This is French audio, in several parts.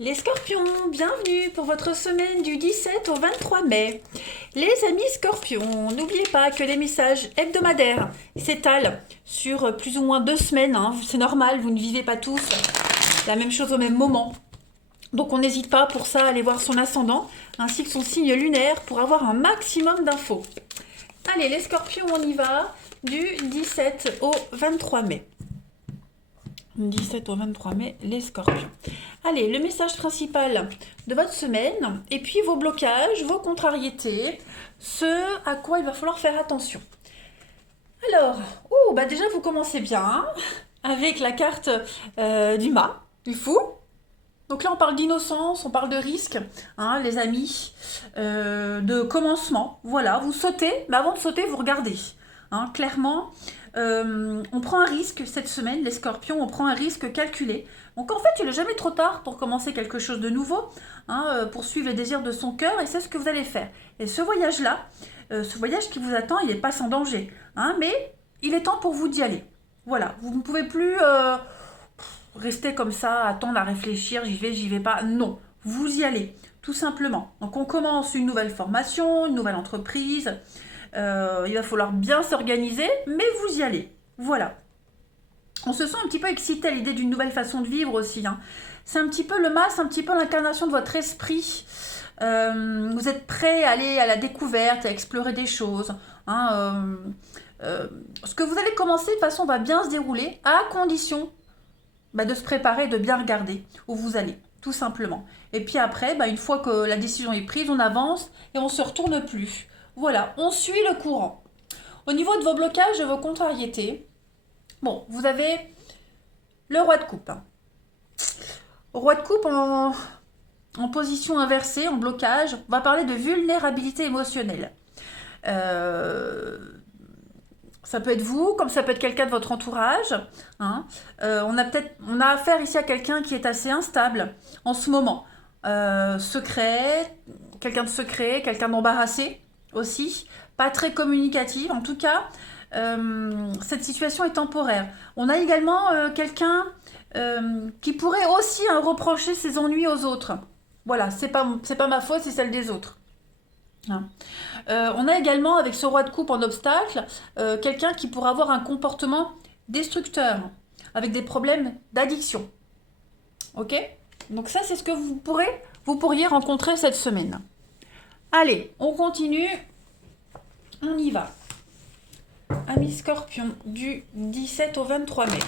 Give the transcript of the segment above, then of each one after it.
Les scorpions, bienvenue pour votre semaine du 17 au 23 mai. Les amis scorpions, n'oubliez pas que les messages hebdomadaires s'étalent sur plus ou moins 2 semaines. C'est normal, vous ne vivez pas tous la même chose au même moment. Donc on n'hésite pas pour ça à aller voir son ascendant ainsi que son signe lunaire pour avoir un maximum d'infos. Allez les scorpions, on y va du 17 au 23 mai. 17 au 23 mai, les scorpions. Allez, le message principal de votre semaine, et puis vos blocages, vos contrariétés, ce à quoi il va falloir faire attention. Alors, déjà vous commencez bien, avec la carte du mât, du fou. Donc là on parle d'innocence, on parle de risque, les amis, de commencement. Voilà, vous sautez, mais avant de sauter, vous regardez. Clairement, on prend un risque cette semaine, les scorpions, on prend un risque calculé. Donc en fait, il n'est jamais trop tard pour commencer quelque chose de nouveau, pour suivre les désirs de son cœur, et c'est ce que vous allez faire. Et ce voyage-là, ce voyage qui vous attend, il n'est pas sans danger, mais il est temps pour vous d'y aller. Voilà, vous ne pouvez plus rester comme ça, attendre à réfléchir, j'y vais pas. Non, vous y allez, tout simplement. Donc on commence une nouvelle formation, une nouvelle entreprise. Il va falloir bien s'organiser, mais vous y allez. Voilà. On se sent un petit peu excité à l'idée d'une nouvelle façon de vivre aussi. C'est un petit peu le mât, c'est un petit peu l'incarnation de votre esprit. Vous êtes prêt à aller à la découverte, à explorer des choses. Ce que vous allez commencer, de toute façon, va bien se dérouler, à condition de se préparer, de bien regarder où vous allez, tout simplement. Et puis après, une fois que la décision est prise, on avance et on se retourne plus. Voilà, on suit le courant. Au niveau de vos blocages, de vos contrariétés, vous avez le roi de coupe. Roi de coupe en position inversée, en blocage, on va parler de vulnérabilité émotionnelle. Ça peut être vous, comme ça peut être quelqu'un de votre entourage. On a affaire ici à quelqu'un qui est assez instable en ce moment. Quelqu'un de secret, quelqu'un d'embarrassé aussi, pas très communicative. En tout cas, cette situation est temporaire. On a également quelqu'un qui pourrait aussi reprocher ses ennuis aux autres. Voilà, c'est pas ma faute, c'est celle des autres. On a également, avec ce roi de coupe en obstacle, quelqu'un qui pourrait avoir un comportement destructeur, avec des problèmes d'addiction. Ok? Donc ça, c'est ce que vous pourriez rencontrer cette semaine. Allez, on continue. On y va. Amis scorpions, du 17 au 23 mai.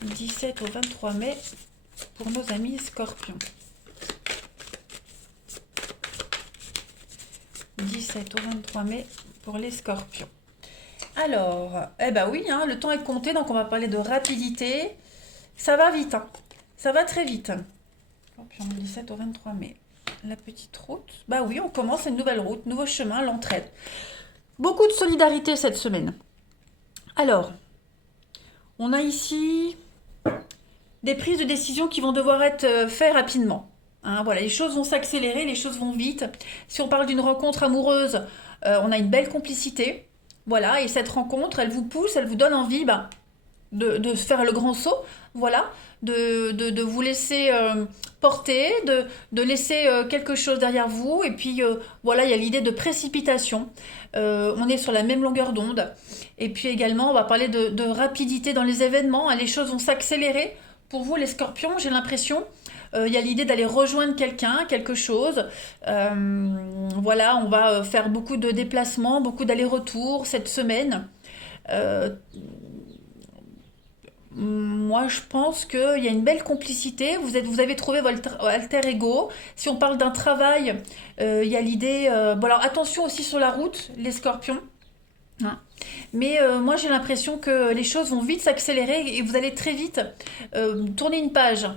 17 au 23 mai pour nos amis scorpions. 17 au 23 mai pour les scorpions. Alors, oui, le temps est compté, donc on va parler de rapidité. Ça va vite, ça va très vite. Scorpion, 17 au 23 mai. La petite route. Oui, on commence une nouvelle route, nouveau chemin, l'entraide. Beaucoup de solidarité cette semaine. Alors, on a ici des prises de décision qui vont devoir être faites rapidement. Voilà, les choses vont s'accélérer, les choses vont vite. Si on parle d'une rencontre amoureuse, on a une belle complicité. Voilà, et cette rencontre, elle vous pousse, elle vous donne envie de faire le grand saut. Voilà, de vous laisser porter, de laisser quelque chose derrière vous. Et puis, voilà, il y a l'idée de précipitation. On est sur la même longueur d'onde. Et puis également, on va parler de rapidité dans les événements. Les choses vont s'accélérer. Pour vous, les scorpions, j'ai l'impression, il y a l'idée d'aller rejoindre quelqu'un, quelque chose. Voilà, on va faire beaucoup de déplacements, beaucoup d'allers-retours cette semaine. Moi, je pense qu'il y a une belle complicité. Vous avez trouvé votre alter ego. Si on parle d'un travail, il y a l'idée... alors attention aussi sur la route, les scorpions. Mais moi, j'ai l'impression que les choses vont vite s'accélérer et vous allez très vite tourner une page.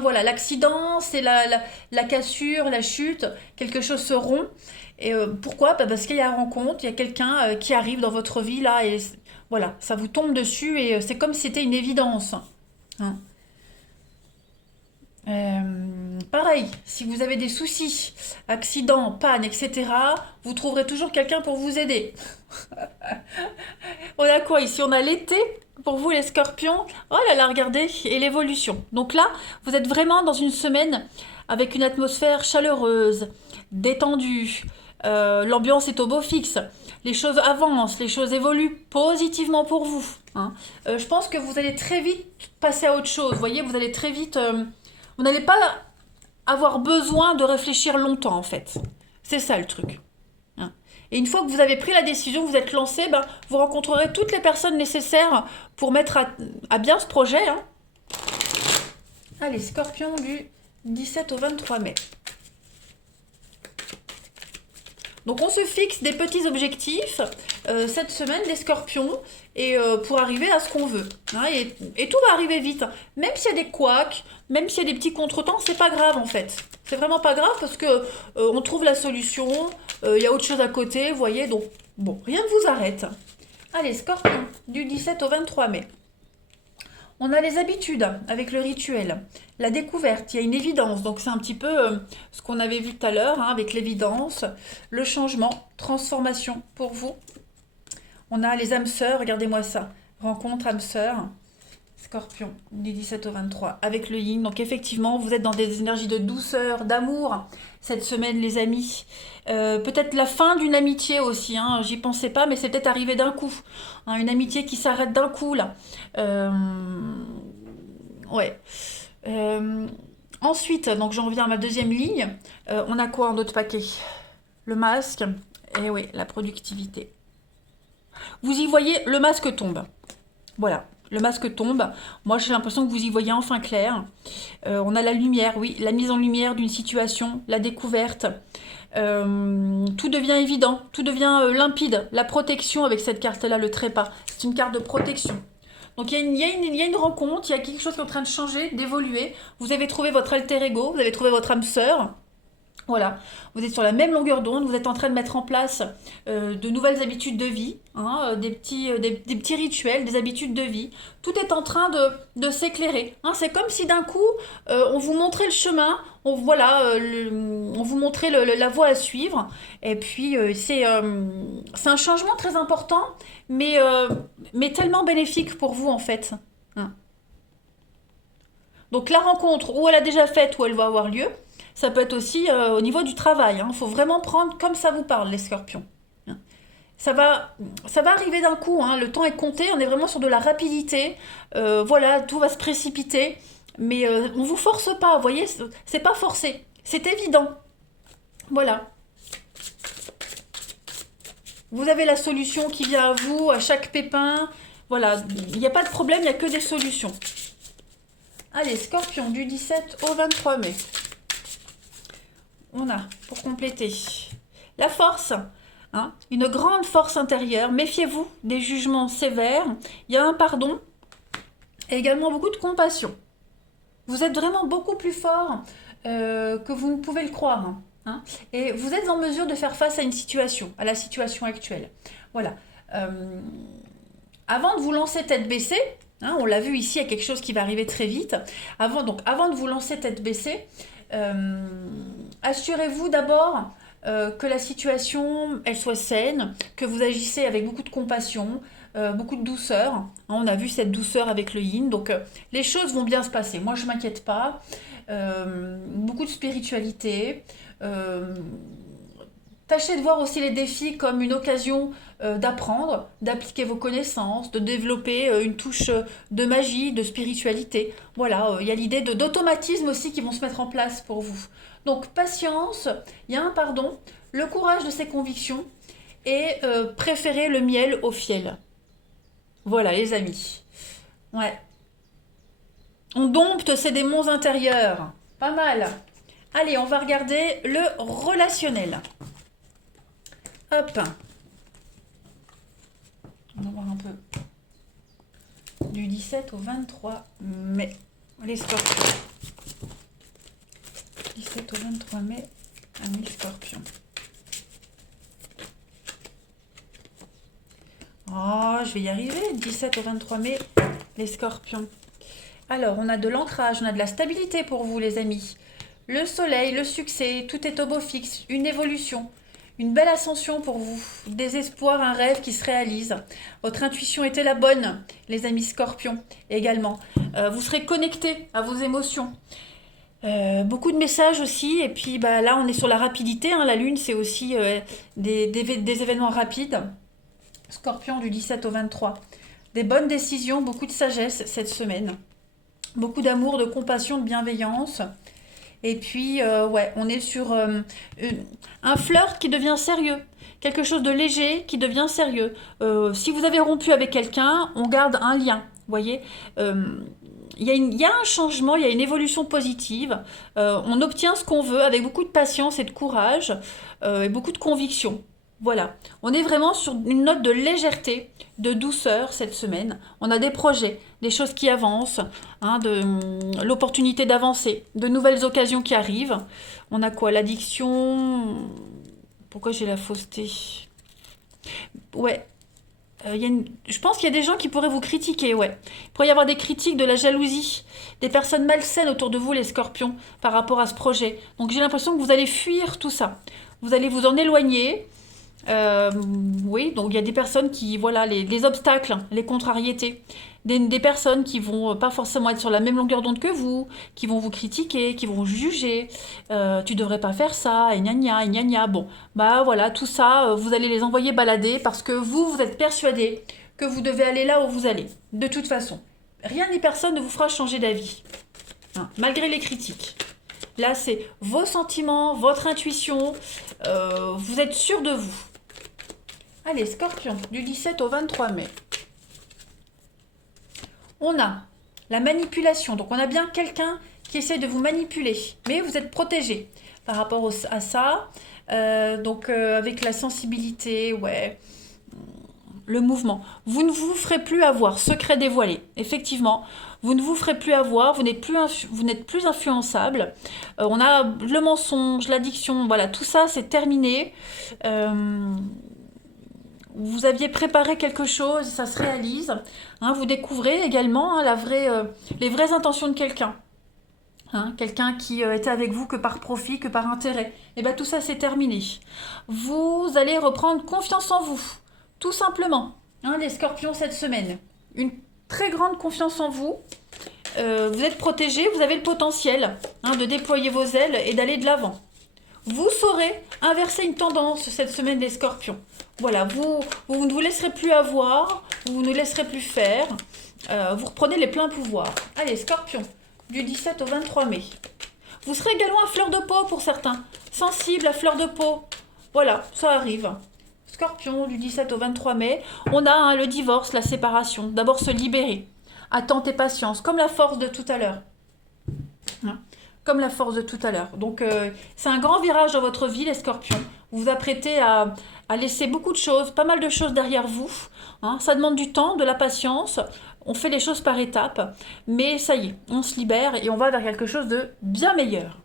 Voilà, l'accident, c'est la cassure, la chute, quelque chose se rompt. Et pourquoi? Parce qu'il y a une rencontre, il y a quelqu'un qui arrive dans votre vie là, et voilà, ça vous tombe dessus et c'est comme si c'était une évidence. Hein. Pareil, si vous avez des soucis, accidents, panne, etc., vous trouverez toujours quelqu'un pour vous aider. On a quoi ici? On a l'été pour vous les scorpions. Oh là là, regardez, et l'évolution. Donc là, vous êtes vraiment dans une semaine avec une atmosphère chaleureuse, détendue. L'ambiance est au beau fixe. Les choses avancent, les choses évoluent positivement pour vous, hein. Je pense que vous allez très vite passer à autre chose. Vous voyez, vous allez très vite... vous n'allez pas avoir besoin de réfléchir longtemps, en fait. C'est ça le truc. Hein. Et une fois que vous avez pris la décision, vous êtes lancé, ben, vous rencontrerez toutes les personnes nécessaires pour mettre à bien ce projet, hein. Allez, Scorpion du 17 au 23 mai. Donc on se fixe des petits objectifs cette semaine, les scorpions, et pour arriver à ce qu'on veut, hein, et tout va arriver vite. Même s'il y a des couacs, même s'il y a des petits contretemps, c'est pas grave en fait. C'est vraiment pas grave parce que on trouve la solution, il y a autre chose à côté, vous voyez, donc bon, rien ne vous arrête. Allez, scorpion, du 17 au 23 mai. On a les habitudes avec le rituel, la découverte, il y a une évidence, donc c'est un petit peu ce qu'on avait vu tout à l'heure, hein, avec l'évidence, le changement, transformation pour vous. On a les âmes sœurs, regardez-moi ça, rencontre âmes sœurs, Scorpion, du 17 au 23, avec le yin. Donc effectivement, vous êtes dans des énergies de douceur, d'amour cette semaine, les amis. Peut-être la fin d'une amitié aussi, hein, j'y pensais pas, mais c'est peut-être arrivé d'un coup. Hein, une amitié qui s'arrête d'un coup, là. Ouais. Ensuite, donc j'en reviens à ma deuxième ligne. On a quoi en autre paquet? Le masque. Et oui, la productivité. Vous y voyez, le masque tombe. Voilà, le masque tombe. Moi, j'ai l'impression que vous y voyez enfin clair. On a la lumière, oui, la mise en lumière d'une situation, la découverte. Tout devient évident, tout devient limpide. La protection avec cette carte-là, le trépas, c'est une carte de protection. Donc il y a une rencontre, il y a quelque chose qui est en train de changer, d'évoluer. Vous avez trouvé votre alter ego, vous avez trouvé votre âme sœur. Voilà, vous êtes sur la même longueur d'onde, vous êtes en train de mettre en place de nouvelles habitudes de vie, hein, des petits rituels, des habitudes de vie. Tout est en train de s'éclairer, hein. C'est comme si d'un coup, on vous montrait le chemin, on vous montrait la voie à suivre. Et puis, c'est un changement très important, mais tellement bénéfique pour vous, en fait, hein. Donc la rencontre, ou elle a déjà faite, ou elle va avoir lieu. Ça peut être aussi au niveau du travail, hein. Il faut vraiment prendre comme ça vous parle, les scorpions, hein. Ça va arriver d'un coup, hein. Le temps est compté, on est vraiment sur de la rapidité. Voilà, tout va se précipiter. Mais on ne vous force pas, vous voyez, c'est pas forcé. C'est évident. Voilà. Vous avez la solution qui vient à vous, à chaque pépin. Voilà, il n'y a pas de problème, il n'y a que des solutions. Allez, scorpion, du 17 au 23 mai. On a, pour compléter, la force, hein, une grande force intérieure. Méfiez-vous des jugements sévères. Il y a un pardon et également beaucoup de compassion. Vous êtes vraiment beaucoup plus fort que vous ne pouvez le croire, hein. Et vous êtes en mesure de faire face à une situation, à la situation actuelle. Voilà. Avant de vous lancer tête baissée, hein, on l'a vu ici, il y a quelque chose qui va arriver très vite. Avant de vous lancer tête baissée, assurez-vous d'abord que la situation elle soit saine, que vous agissez avec beaucoup de compassion, beaucoup de douceur, hein. On a vu cette douceur avec le yin, donc les choses vont bien se passer. Moi je ne m'inquiète pas. Beaucoup de spiritualité. Tâchez de voir aussi les défis comme une occasion d'apprendre, d'appliquer vos connaissances, de développer une touche de magie, de spiritualité. Voilà, il y a l'idée d'automatisme aussi qui vont se mettre en place pour vous. Donc patience, il y a un pardon, le courage de ses convictions et préférer le miel au fiel. Voilà les amis. Ouais. On dompte ses démons intérieurs. Pas mal. Allez, on va regarder le relationnel. Hop. On va voir un peu. Du 17 au 23 mai. Les scorpions. 17 au 23 mai, amis scorpions. Oh, je vais y arriver. 17 au 23 mai, les scorpions. Alors, on a de l'ancrage, on a de la stabilité pour vous, les amis. Le soleil, le succès, tout est au beau fixe. Une évolution. Une belle ascension pour vous, des espoirs, un rêve qui se réalise. Votre intuition était la bonne, les amis scorpions également. Vous serez connectés à vos émotions. Beaucoup de messages aussi, et puis bah, là on est sur la rapidité, hein. La lune c'est aussi des événements rapides. Scorpion du 17 au 23. Des bonnes décisions, beaucoup de sagesse cette semaine. Beaucoup d'amour, de compassion, de bienveillance. Et puis, ouais, on est sur un flirt qui devient sérieux. Quelque chose de léger qui devient sérieux. Si vous avez rompu avec quelqu'un, on garde un lien. Vous voyez, il y a un changement, il y a une évolution positive. On obtient ce qu'on veut avec beaucoup de patience et de courage et beaucoup de conviction. Voilà, on est vraiment sur une note de légèreté, de douceur cette semaine. On a des projets, des choses qui avancent, hein, l'opportunité d'avancer, de nouvelles occasions qui arrivent. On a quoi? L'addiction. Pourquoi j'ai la fausseté? Ouais. Je pense qu'il y a des gens qui pourraient vous critiquer, ouais. Il pourrait y avoir des critiques, de la jalousie, des personnes malsaines autour de vous, les scorpions, par rapport à ce projet. Donc j'ai l'impression que vous allez fuir tout ça. Vous allez vous en éloigner. Oui, donc il y a des personnes qui, voilà, les obstacles, les contrariétés, des personnes qui vont pas forcément être sur la même longueur d'onde que vous, qui vont vous critiquer, qui vont vous juger, tu devrais pas faire ça, et gna gna, et gna gna. Bon, bah voilà, tout ça, vous allez les envoyer balader parce que vous êtes persuadé que vous devez aller là où vous allez, de toute façon. Rien ni personne ne vous fera changer d'avis, hein, malgré les critiques. Là, c'est vos sentiments, votre intuition, vous êtes sûr de vous. Allez, Scorpion, du 17 au 23 mai. On a la manipulation. Donc, on a bien quelqu'un qui essaie de vous manipuler. Mais vous êtes protégé par rapport à ça. Avec la sensibilité, ouais, le mouvement. Vous ne vous ferez plus avoir. Secret dévoilé. Effectivement, vous ne vous ferez plus avoir. Vous n'êtes plus influençable. On a le mensonge, l'addiction. Voilà, tout ça, c'est terminé. Vous aviez préparé quelque chose, ça se réalise. Hein, vous découvrez également, hein, les vraies intentions de quelqu'un. Hein, quelqu'un qui était avec vous que par profit, que par intérêt. Et bien tout ça, c'est terminé. Vous allez reprendre confiance en vous, tout simplement. Hein, les scorpions cette semaine. Une très grande confiance en vous. Vous êtes protégés, vous avez le potentiel, hein, de déployer vos ailes et d'aller de l'avant. Vous saurez inverser une tendance cette semaine des scorpions. Voilà, vous ne vous laisserez plus avoir, vous ne laisserez plus faire. Vous reprenez les pleins pouvoirs. Allez, scorpion, du 17 au 23 mai. Vous serez également à fleur de peau pour certains. Sensible à fleur de peau. Voilà, ça arrive. Scorpion, du 17 au 23 mai. On a, hein, le divorce, la séparation. D'abord se libérer. Attente et patience, comme la force de tout à l'heure. Hein, comme la force de tout à l'heure. Donc, c'est un grand virage dans votre vie, les scorpions. Vous vous apprêtez à laisser beaucoup de choses, pas mal de choses derrière vous. Hein. Ça demande du temps, de la patience. On fait les choses par étapes. Mais ça y est, on se libère et on va vers quelque chose de bien meilleur.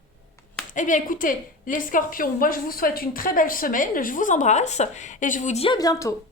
Eh bien, écoutez, les scorpions, moi je vous souhaite une très belle semaine. Je vous embrasse et je vous dis à bientôt.